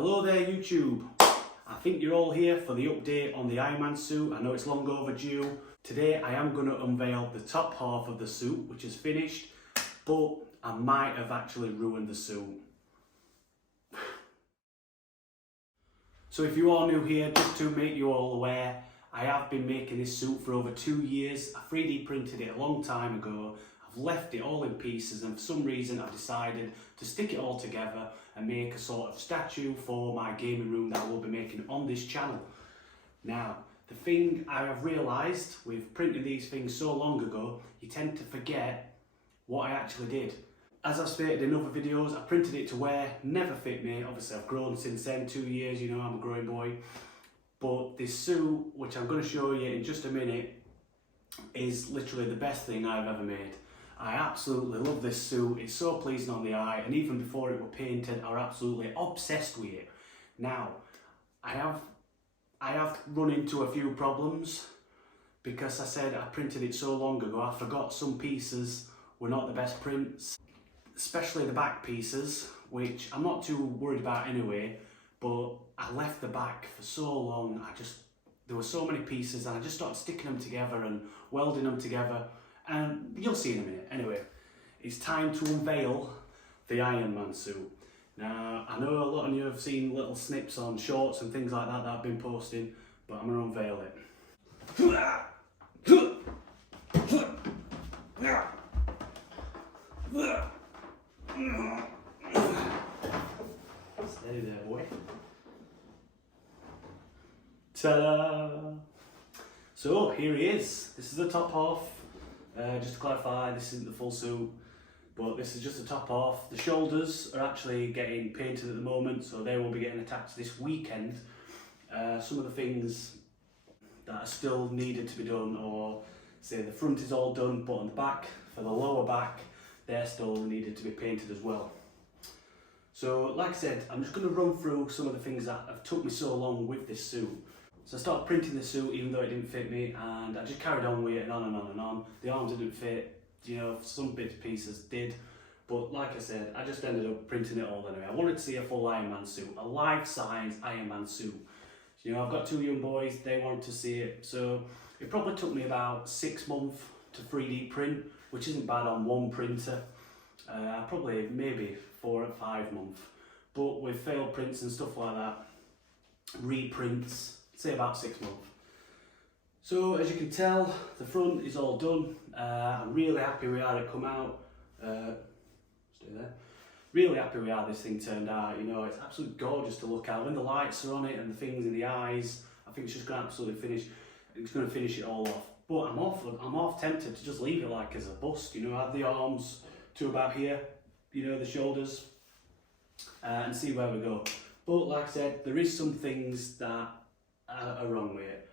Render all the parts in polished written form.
Hello there YouTube. I think you're all here for the update on the Ironman suit. I know it's long overdue. Today I am going to unveil the top half of the suit, which is finished, but I might have actually ruined the suit. So if you are new here, just to make you all aware, I have been making this suit for over 2 years. I 3D printed it a long time ago. I've left it all in pieces, and for some reason I've decided to stick it all together and make a sort of statue for my gaming room that I will be making on this channel. Now, the thing I have realised with printing these things so long ago, you tend to forget what I actually did. As I've stated in other videos, I printed it to wear, never fit me. Obviously I've grown since then, 2 years, you know, I'm a growing boy. But this suit, which I'm going to show you in just a minute, is literally the best thing I've ever made. I absolutely love this suit. It's so pleasing on the eye, and even before it was painted, I was absolutely obsessed with it. Now, I have run into a few problems because I said I printed it so long ago. I forgot some pieces were not the best prints, especially the back pieces, which I'm not too worried about anyway, but I left the back for so long. There were so many pieces, and I just started sticking them together and welding them together. And you'll see in a minute. Anyway, it's time to unveil the Ironman suit. Now, I know a lot of you have seen little snips on shorts and things like that I've been posting, but I'm going to unveil it. Steady there, boy. Ta-da! So, here he is. This is the top half. Just to clarify, this isn't the full suit, but this is just the top half. The shoulders are actually getting painted at the moment, so they will be getting attached this weekend. Some of the things that are still needed to be done, or say the front is all done, but on the back, for the lower back, they're still needed to be painted as well. So like I said, I'm just going to run through some of the things that have took me so long with this suit. So I started printing the suit even though it didn't fit me, and I just carried on with it and on and on and on. The arms didn't fit, you know, some bits and pieces did, but like I said, I just ended up printing it all anyway. I wanted to see a full Ironman suit, a life-size Ironman suit. You know, I've got 2 young boys, they wanted to see it, so it probably took me about 6 months to 3D print, which isn't bad on one printer. Probably maybe 4 or 5 months, but with failed prints and stuff like that, reprints, say about 6 months. So as you can tell, the front is all done. I'm really happy with how it come out. Stay there. Really happy with how this thing turned out. You know, it's absolutely gorgeous to look at. When the lights are on it and the things in the eyes, I think it's just going to absolutely finish. It's going to finish it all off. But I'm half tempted to just leave it like as a bust. You know, add the arms to about here. You know, the shoulders, and see where we go. But like I said, there is some things that are wrong with it,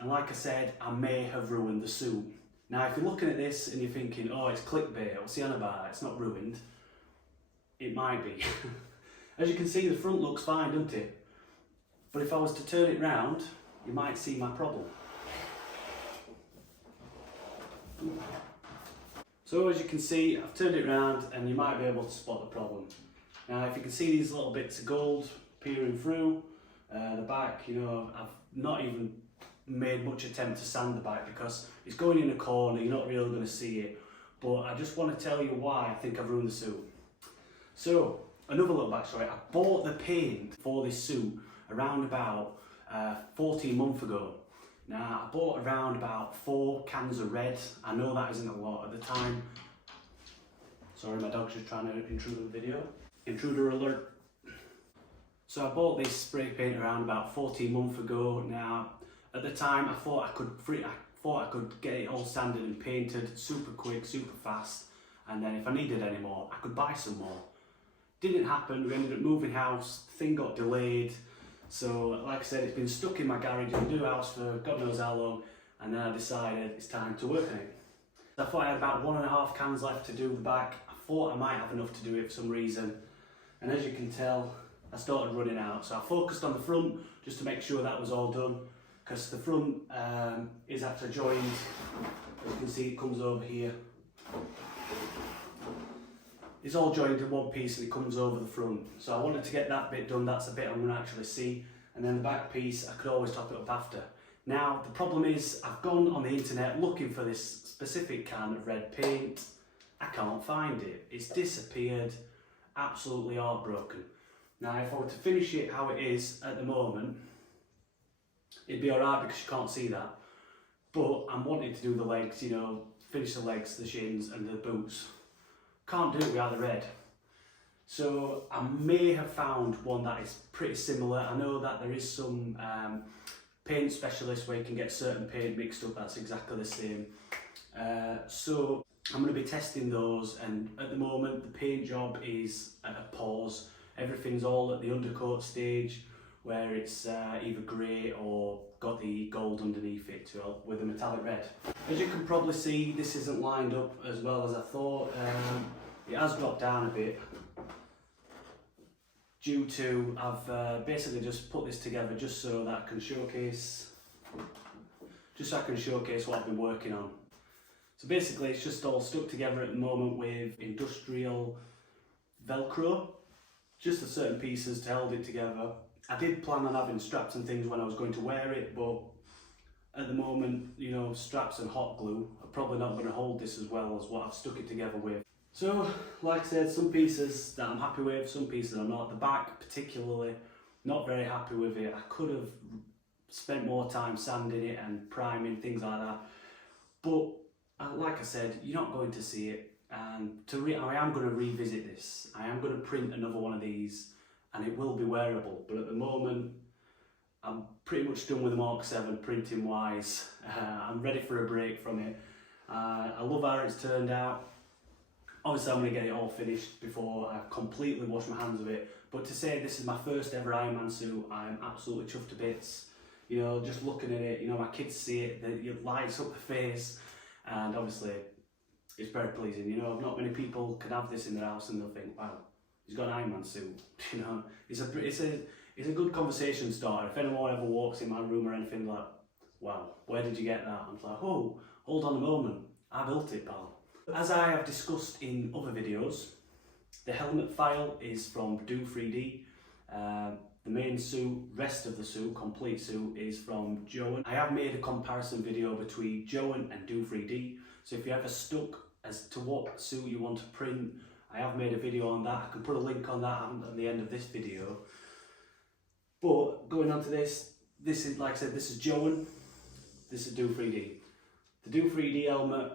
and like I said, I may have ruined the suit. Now if you're looking at this and you're thinking, oh, it's clickbait, what's he on about, it's not ruined, it might be. As you can see, the front looks fine, doesn't it? But if I was to turn it round, you might see my problem. So as you can see, I've turned it round and you might be able to spot the problem. Now if you can see these little bits of gold peering through the back, you know, I've not even made much attempt to sand the back because it's going in a corner, you're not really going to see it. But I just want to tell you why I think I've ruined the suit. So, another little backstory, I bought the paint for this suit around about 14 months ago. Now, I bought around about 4 cans of red. I know that isn't a lot at the time. Sorry, my dog's just trying to intrude on the video. Intruder alert. So I bought this spray paint around about 14 months ago. Now, at the time, I thought I could get it all sanded and painted super quick, super fast, and then if I needed any more, I could buy some more. Didn't happen. We ended up moving house. The thing got delayed. So, like I said, it's been stuck in my garage in the new house for God knows how long, and then I decided it's time to work on it. I thought I had about 1.5 cans left to do the back. I thought I might have enough to do it for some reason, and as you can tell, I started running out. So I focused on the front just to make sure that was all done, because the front is actually joined. As you can see, it comes over here. is all joined in one piece and it comes over the front. So I wanted to get that bit done. That's a bit I'm going to actually see. And then the back piece, I could always top it up after. Now, the problem is I've gone on the internet looking for this specific can of red paint. I can't find it. It's disappeared. Absolutely heartbroken. Now, if I were to finish it how it is at the moment, it'd be alright because you can't see that. But I'm wanting to do the legs, you know, finish the legs, the shins and the boots. Can't do it without the red. So I may have found one that is pretty similar. I know that there is some paint specialists where you can get certain paint mixed up that's exactly the same. So I'm going to be testing those, and at the moment the paint job is at a pause. Everything's all at the undercoat stage where it's either grey or got the gold underneath it with a metallic red. As you can probably see, this isn't lined up as well as I thought. It has dropped down a bit due to I've basically just put this together just so that I can showcase what I've been working on. So basically it's just all stuck together at the moment with industrial Velcro, just the certain pieces to hold it together. I did plan on having straps and things when I was going to wear it, but at the moment, you know, straps and hot glue are probably not going to hold this as well as what I've stuck it together with. So, like I said, some pieces that I'm happy with, some pieces I'm not. The back particularly, not very happy with it. I could have spent more time sanding it and priming, things like that. But, like I said, you're not going to see it. And I am going to revisit this. I am going to print another one of these and it will be wearable. But at the moment, I'm pretty much done with the Mark 7 printing wise. I'm ready for a break from it. I love how it's turned out. Obviously I'm going to get it all finished before I completely wash my hands of it. But to say this is my first ever Ironman suit, I'm absolutely chuffed to bits. You know, just looking at it, you know, my kids see it, it lights up the face. And obviously, it's very pleasing. You know, not many people can have this in their house and they'll think, wow, he's got an Ironman suit. You know, it's a good conversation starter. If anyone ever walks in my room or anything like, wow, where did you get that? I'm like, oh, hold on a moment, I built it, pal. As I have discussed in other videos, the helmet file is from Do 3D. The main suit, rest of the suit, complete suit, is from Joan. I have made a comparison video between Joan and Do 3D. So if you're ever stuck as to what suit you want to print, I have made a video on that. I can put a link on that at the end of this video. But going on to this is, like I said, this is Joan, this is Do 3D. The Do 3D helmet,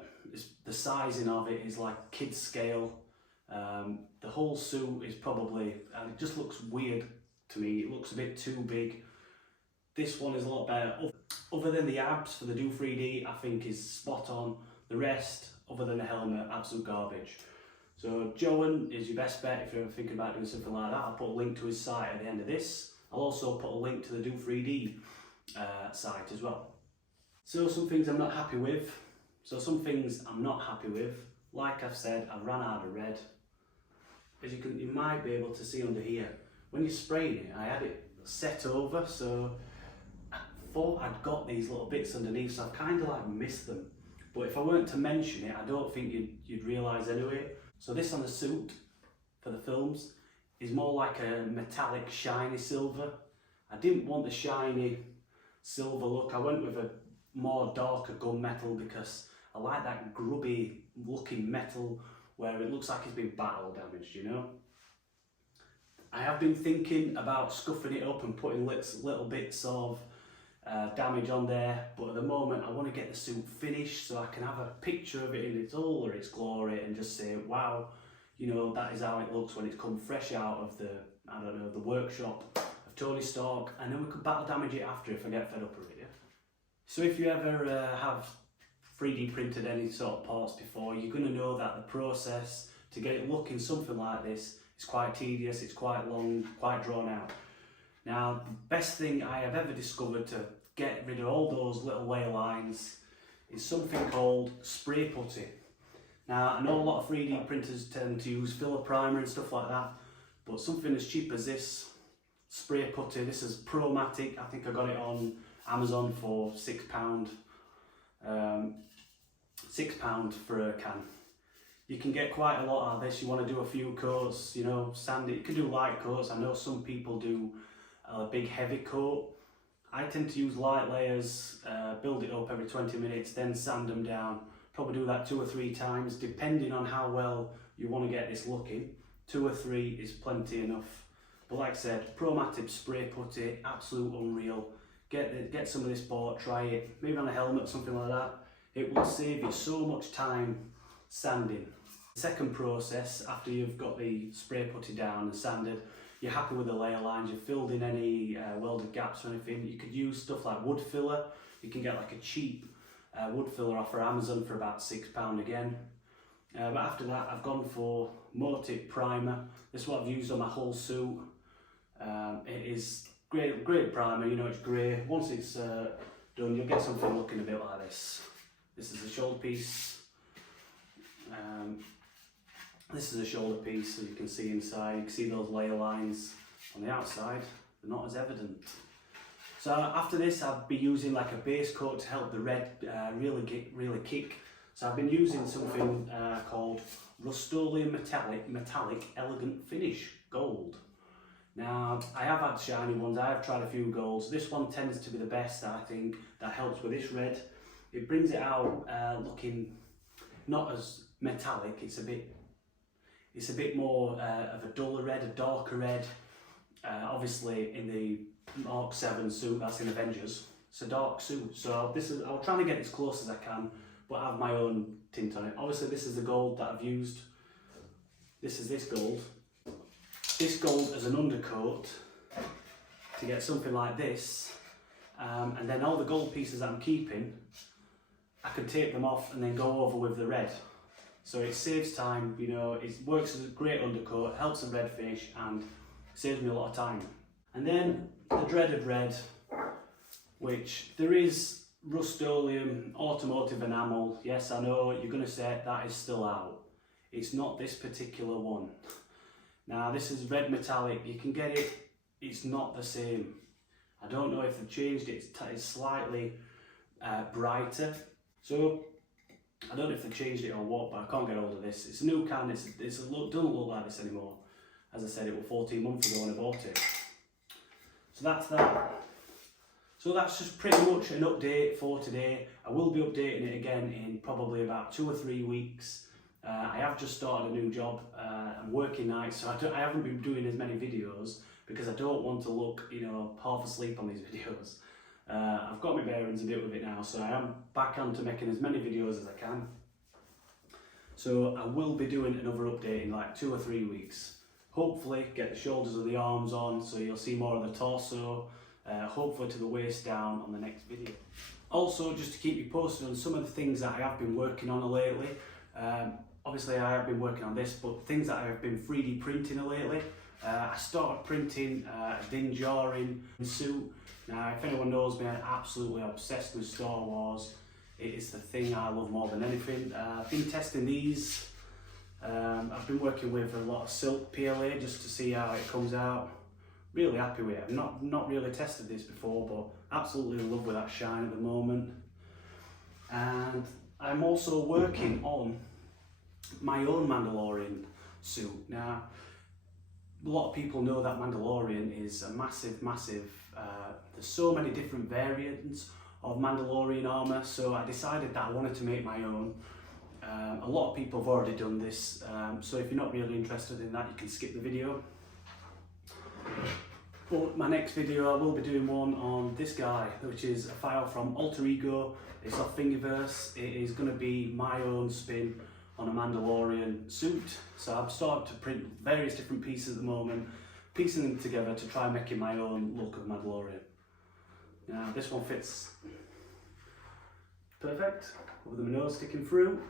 the sizing of it is like kid scale. The whole suit is probably, it just looks weird to me. It looks a bit too big. This one is a lot better. Other than the abs for the Do 3D, I think is spot on. The rest, other than the helmet, absolute garbage. So Joan is your best bet if you're ever thinking about doing something like that. I'll put a link to his site at the end of this. I'll also put a link to the Do 3D site as well. So some things I'm not happy with. Like I've said, I ran out of red. As you might be able to see under here. When you're spraying it, I had it set over, so I thought I'd got these little bits underneath, so I've kind of like missed them. But if I weren't to mention it, I don't think you'd realise anyway. So this on the suit for the films is more like a metallic shiny silver. I didn't want the shiny silver look. I went with a more darker gunmetal because I like that grubby looking metal where it looks like it's been battle damaged, you know. I have been thinking about scuffing it up and putting little bits of damage on there, but at the moment I want to get the suit finished so I can have a picture of it in all its glory and just say, wow, you know, that is how it looks when it's come fresh out of the, I don't know, the workshop of Tony Stark, and then we could battle damage it after if I get fed up with it. Yeah? So if you ever have 3D printed any sort of parts before, you're going to know that the process to get it looking something like this is quite tedious, it's quite long, quite drawn out. Now, the best thing I have ever discovered to get rid of all those little lay lines is something called spray putty. Now, I know a lot of 3D printers tend to use filler primer and stuff like that, but something as cheap as this spray putty, this is Promatic, I think I got it on Amazon for £6. £6 for a can. You can get quite a lot out of this. You want to do a few coats, you know, sand it. You can do light coats. I know some people do a big heavy coat. I tend to use light layers, build it up every 20 minutes, then sand them down. Probably do that 2 or 3 times, depending on how well you want to get this looking. 2 or 3 is plenty enough. But like I said, Pro Matip spray putty, absolute unreal. Get some of this bought, try it, maybe on a helmet, something like that. It will save you so much time sanding. The second process, after you've got the spray putty down and sanded, you're happy with the layer lines, you've filled in any welded gaps or anything, you could use stuff like wood filler. You can get like a cheap wood filler off of Amazon for about £6 again. But after that, I've gone for Matip primer. This is what I've used on my whole suit. It is great primer, you know, it's grey. Once it's done, you'll get something looking a bit like this. This is the shoulder piece. This is a shoulder piece, so you can see inside. You can see those layer lines on the outside. They're not as evident. So after this, I'll be using like a base coat to help the red really kick. So I've been using something called Rust-Oleum Metallic Elegant Finish Gold. Now, I have had shiny ones, I have tried a few golds. This one tends to be the best, I think, that helps with this red. It brings it out looking not as metallic, it's a bit more of a duller red, a darker red. Obviously in the Mark 7 suit, that's in Avengers, it's a dark suit. So I'll try to get as close as I can, but I have my own tint on it. Obviously this is the gold that I've used. This is this gold. This gold as an undercoat to get something like this. And then all the gold pieces that I'm keeping, I can take them off and then go over with the red. So it saves time, you know, it works as a great undercoat, helps the red finish and saves me a lot of time. And then the dreaded red, which there is Rust-Oleum automotive enamel. Yes, I know you're going to say that is still out. It's not this particular one. Now this is red metallic, you can get it, it's not the same. I don't know if they've changed it, it's slightly brighter. So I don't know if they've changed it or what, but I can't get hold of this. It's a new can, it doesn't look like this anymore. As I said, it was 14 months ago when I bought it. So that's that. So that's just pretty much an update for today. I will be updating it again in probably about 2 or 3 weeks. I have just started a new job. I'm working nights, so I haven't been doing as many videos because I don't want to look, you know, half asleep on these videos. I've got my bearings a bit with it now, so I am back onto making as many videos as I can. So I will be doing another update in like 2 or 3 weeks. Hopefully get the shoulders and the arms on, so you'll see more of the torso. Hopefully to the waist down on the next video. Also, just to keep you posted on some of the things that I have been working on lately. Obviously I have been working on this, but things that I have been 3D printing lately. I started printing a Din Djarin suit. Now, if anyone knows me, I'm absolutely obsessed with Star Wars. It is the thing I love more than anything. I've been testing these. I've been working with a lot of silk PLA just to see how it comes out. Really happy with it. I've not really tested this before, but absolutely in love with that shine at the moment. And I'm also working on my own Mandalorian suit. Now, a lot of people know that Mandalorian is a massive, there's so many different variants of Mandalorian armour, so I decided that I wanted to make my own. A lot of people have already done this, so if you're not really interested in that, you can skip the video. But my next video, I will be doing one on this guy, which is a file from Alter Ego. It's off Thingiverse. It is going to be my own spin on a Mandalorian suit. So I've started to print various different pieces at the moment, piecing them together to try making my own look of Mandalorian. Now this one fits perfect, with the nose sticking through.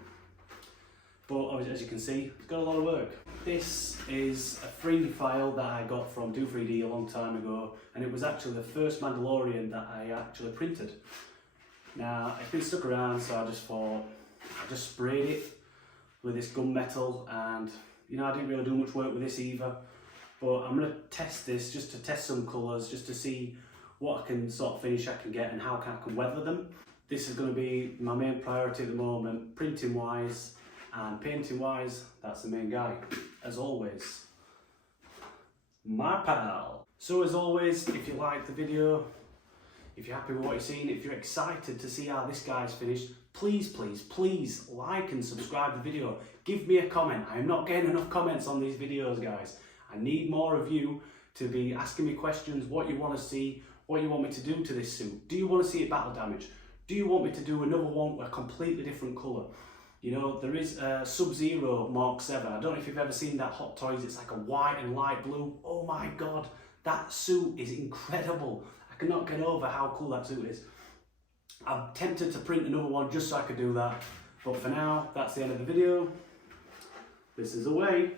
But as you can see, it's got a lot of work. This is a free file that I got from Do3D a long time ago, and it was actually the first Mandalorian that I actually printed. Now, it's been stuck around, so I just thought, I just sprayed it with this gunmetal, and you know, I didn't really do much work with this either. But I'm going to test this, just to test some colours, just to see what sort of finish I can get and how I can weather them. This is going to be my main priority at the moment, printing wise. And painting wise, that's the main guy, as always, my pal. So as always, if you like the video, if you're happy with what you're seeing, if you're excited to see how this guy's finished, please, please, please like and subscribe the video. Give me a comment. I'm not getting enough comments on these videos, guys. I need more of you to be asking me questions, what you want to see, what you want me to do to this suit. Do you want to see it battle damage? Do you want me to do another one with a completely different colour? You know, there is a Sub-Zero Mark 7. I don't know if you've ever seen that Hot Toys. It's like a white and light blue. Oh my God, that suit is incredible. I cannot get over how cool that suit is. I'm tempted to print another one just so I could do that. But for now, that's the end of the video. This is away.